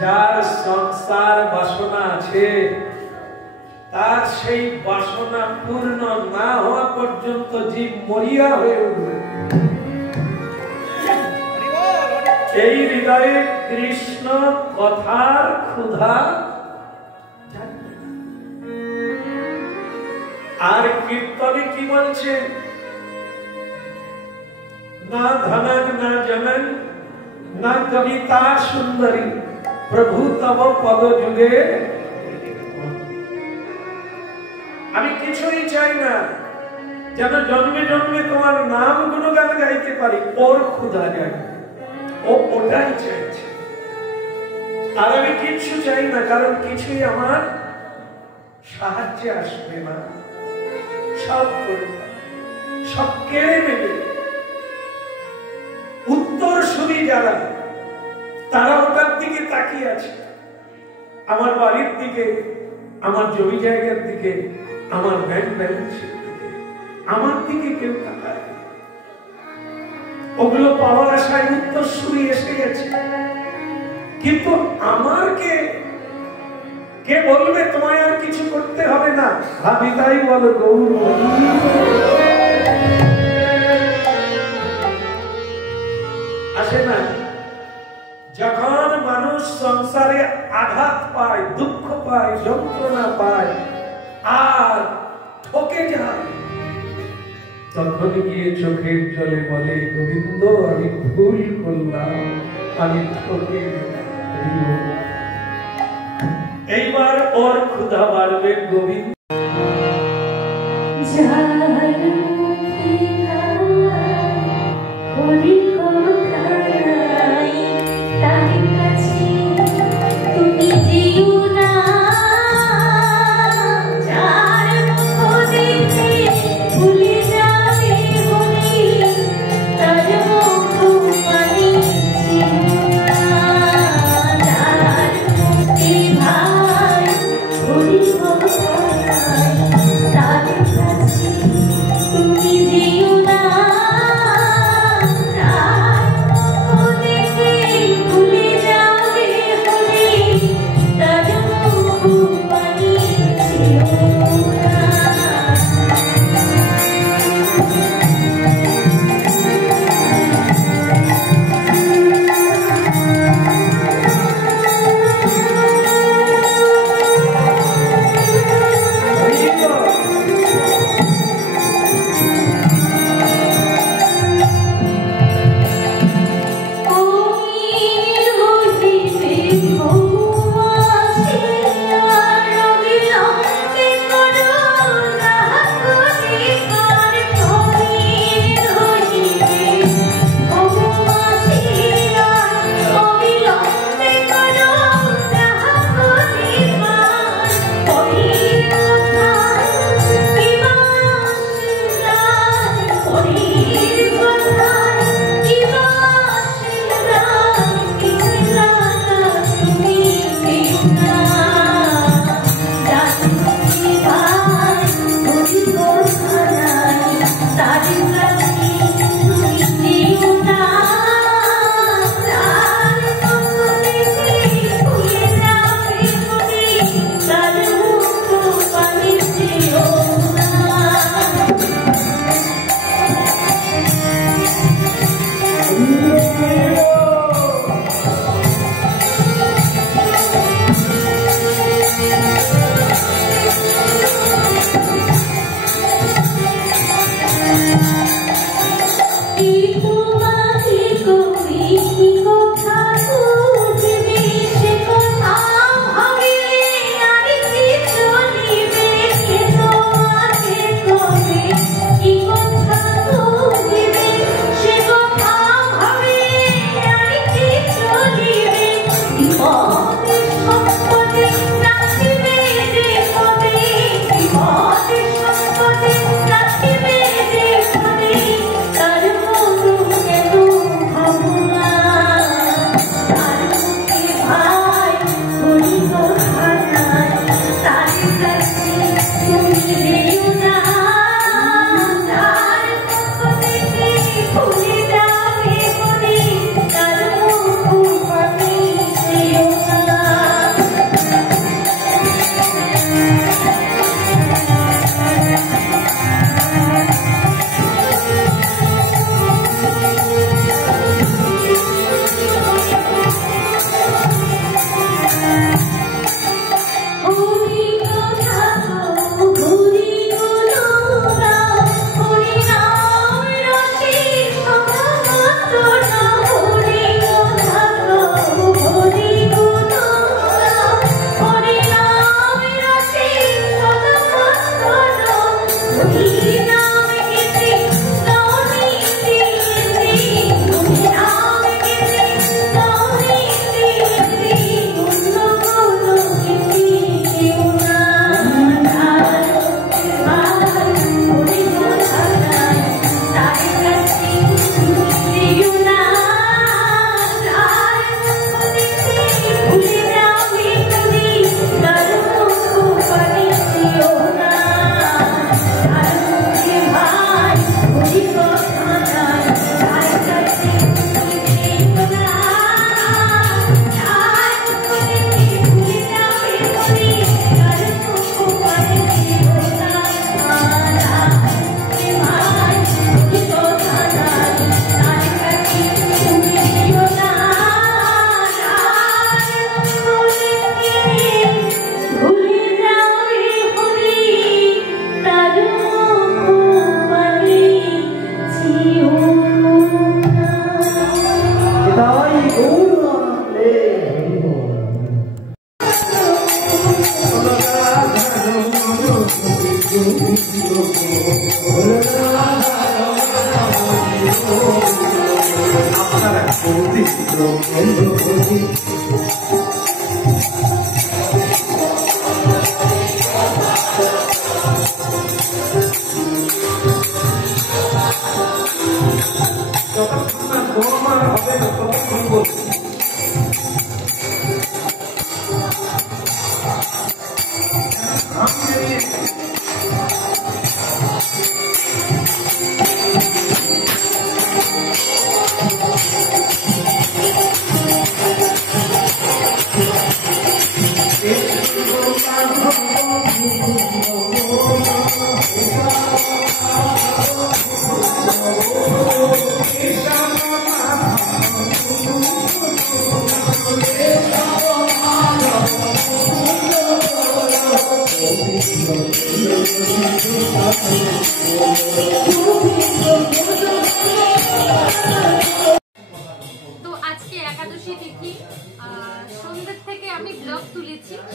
যার সংসার বাসনা আছে তার সেই বাসনা পূর্ণ না হওয়া পর্যন্ত জীব মরিয়া হয়ে উঠবে। এই হৃদয়ে কৃষ্ণ কথার ক্ষুধা আর কীর্তনে কি বলছে, না ধনং না জনং না কবিতা সুন্দরী প্রভু তব পদ যুগে। আমি কিছুই চাই না, যেন জন্মে জন্মে তোমার নাম গুণগান গাইতে পারি, ওর ক্ষুধা যায়, ও ওটাই চাইছে। আর আমি কিছু চাই না, কারণ কিছুই আমার সাহায্যে আসবে না, সব করবে, সব কেড়ে নেবে। উত্তর সুরি যারা, তারা ওটার দিকে তাকিয়ে আছে, আমার বাড়ির দিকে, আমার জমি জায়গার দিকে, আমার ব্যাংক ব্যালেন্সের দিকে, আমার দিকে কেউ তাকায়। ওগুলো পাওয়ার আশায় উত্তর সুরি এসে গেছে, কিন্তু আমার কে বলবে তোমায় আর কিছু করতে হবে না? আমি তাই বলো গৌর আসে না। যখন মানুষ সংসারে আঘাত পায়, দুঃখ পায়, যন্ত্রণা পায় আর ঠকে যায়, তখন গিয়ে চোখের জলে বলে, গোবিন্দ আমি ভুল করলাম, আমি ঠকে। এইবার ওর ক্ষুধা বাড়বে গোবিন্দ। Thank you.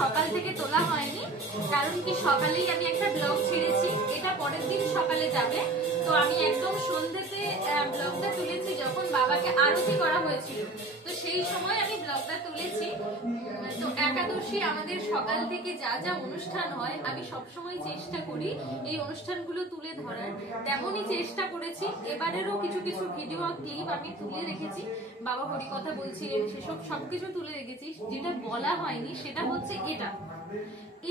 সকাল থেকে তোলা হয়নি, কারণ কি সকালেই আমি একটা ব্লগ ছেড়েছি, এটা পরের দিন সকালে যাবে। তো আমি একদম সন্ধ্যেতে ব্লগটা তুলেছি যখন বাবাকে আরতি করা হয়েছিল, তো সেই সময় আমি ব্লগটা তুলেছি। তো একাদশী আমাদের সকাল থেকে যা যা অনুষ্ঠান হয় আমি সবসময় চেষ্টা করি এই অনুষ্ঠানগুলো তুলে ধরার, তেমনই চেষ্টা করেছি। এবারেরও কিছু কিছু ভিডিও ক্লিপ আমি তুলে রেখেছি, বাবা হরি কথা বলছিলেন সেসব সবকিছু তুলে রেখেছি। যেটা বলা হয়নি সেটা হচ্ছে এটা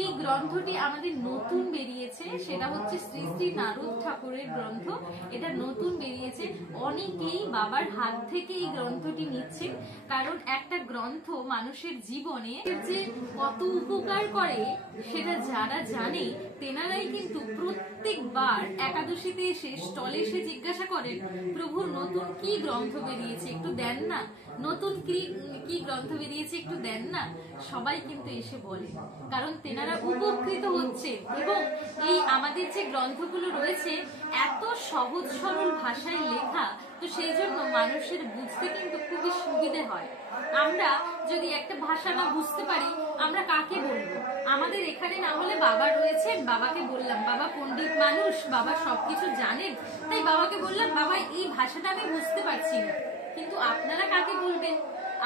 এই গ্রন্থটি আমাদের নতুন বেরিয়েছে, সেটা হচ্ছে শ্রী শ্রী নারদ ঠাকুরের গ্রন্থ। এটা নতুন বেরিয়েছে, অনেকেই বাবার হাত থেকে এই গ্রন্থটি নিচ্ছেন, কারণ একটা গ্রন্থ মানুষের জীবনে যে কত উপকার করে সেটা যারা জানে তেনারাই কিন্তু প্রত্যেকবার একাদশীতে এসে স্টলে এসে জিজ্ঞাসা করেন, প্রভু নতুন কি গ্রন্থ বেরিয়েছে একটু দেন না, নতুন কি গ্রন্থ বেরিয়েছে একটু দেন না। সবাই কিন্তু এসে বলে, কারণ তেনারা উপকৃত হচ্ছে। এবং এই আমাদের যে গ্রন্থগুলো রয়েছে এত সহজ সরল ভাষায় লেখা, তো সেই জন্য মানুষের বুঝতে কিন্তু খুবই সুবিধে হয়। আমরা যদি একটা ভাষা না বুঝতে পারি, আমরা কাকে বলবো? আমাদের এখানে না হলে বাবা রয়েছেন, বাবাকে বললাম, বাবা পণ্ডিত মানুষ, বাবা সবকিছু জানেন, তাই বাবাকে বললাম, বাবা এই ভাষাটা আমি বুঝতে পারছি না। কিন্তু আপনারা কাকে বলবেন?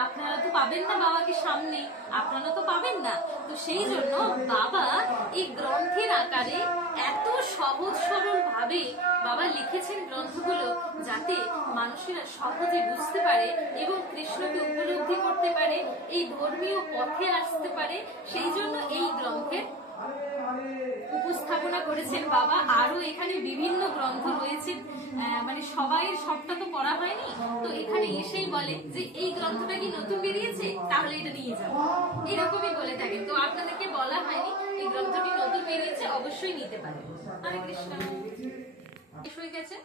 আপনারা তো পাবেন না বাবাকে সামনে, আপনারা তো পাবেন না। তো সেই জন্য বাবা এই গ্রন্থের আকারে এত সহজ সরল ভাবে বাবা লিখেছেন গ্রন্থগুলো, যাতে মানুষেরা সহজে বুঝতে পারে এবং কৃষ্ণকে উপলব্ধি করতে পারে, এই ধর্মীয় পথে আসতে পারে। সেই জন্য এই গ্রন্থের উপস্থাপনা করেছেন বাবা। আরো এখানে বিভিন্ন গ্রন্থ রয়েছে, মানে সবাই সবটা তো পড়া হয়নি, তো এখানে এসেই বলে যে এই গ্রন্থটা কি নতুন বেরিয়েছে, তাহলে এটা নিয়ে যাও, এরকমই বলে থাকেন। তো আপনাদেরকে বলা হয়নি এই গ্রন্থটি নতুন বেরিয়েছে, অবশ্যই নিতে পারেন। হরে কৃষ্ণ। শেষ হয়ে গেছে,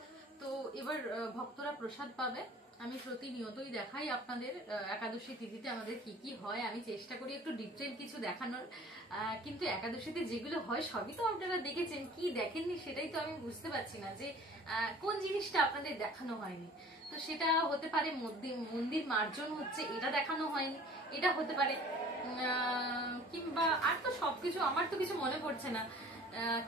তো এবার ভক্তরা প্রসাদ পাবে। আমি প্রতিনিয়তই দেখাই আপনাদের একাদশী তিথিতে আমাদের কি কি হয়, আমি চেষ্টা করি একটু ডিটেইল কিছু দেখানোর, কিন্তু একাদশীতে যেগুলো হয় সবই তো আপনারা দেখেছেন, কি দেখেননি সেটাই তো আমি বুঝতে পারছি না যে কোন জিনিসটা আপনাদের দেখানো হয়নি। তো সেটা হতে পারে মন্দির মার্জন হচ্ছে এটা দেখানো হয়নি, এটা হতে পারে, কিংবা আর তো সবকিছু আমার তো কিছু মনে পড়ছে না।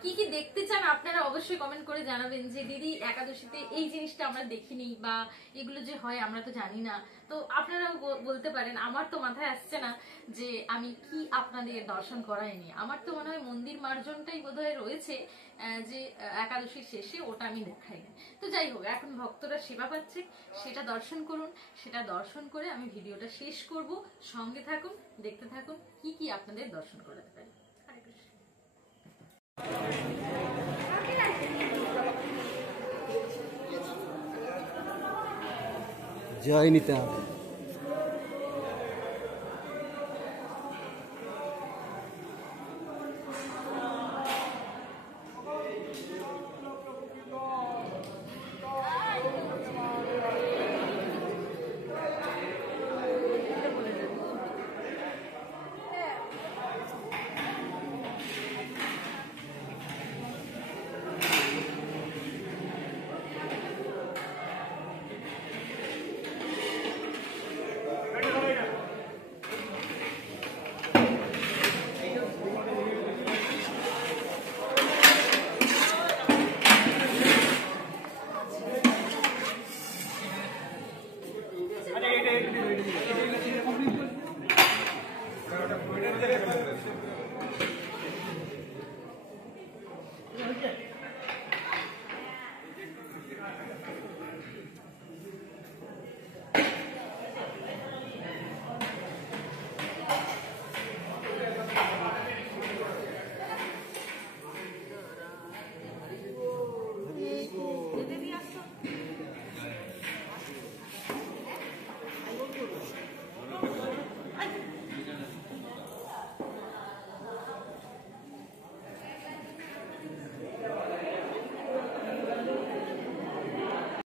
কি কি দেখতে চান আপনারা অবশ্যই কমেন্ট করে জানাবেন যে দিদি একাদশীতে এই জিনিসটা আমরা দেখিনি, বা এগুলো যে হয় আমরা তো জানি না। তো আপনারাও বলতে পারেন, আমার তো মাথায় আসছে না যে আমি কি আপনাদের দর্শন করাইনি। আমার তো মনে হয় মন্দির মার্জনটাই বোধহয় রয়েছে যে একাদশীর শেষে, ওটা আমি দেখাইনি। তো যাই হোক, এখন ভক্তরা সেবা পাচ্ছে, সেটা দর্শন করুন। সেটা দর্শন করে আমি ভিডিওটা শেষ করব। সঙ্গে থাকুন, দেখতে থাকুন কি কি আপনাদের দর্শন করাতে পারি। হরে কৃষ্ণ। জয় নিতা। এটা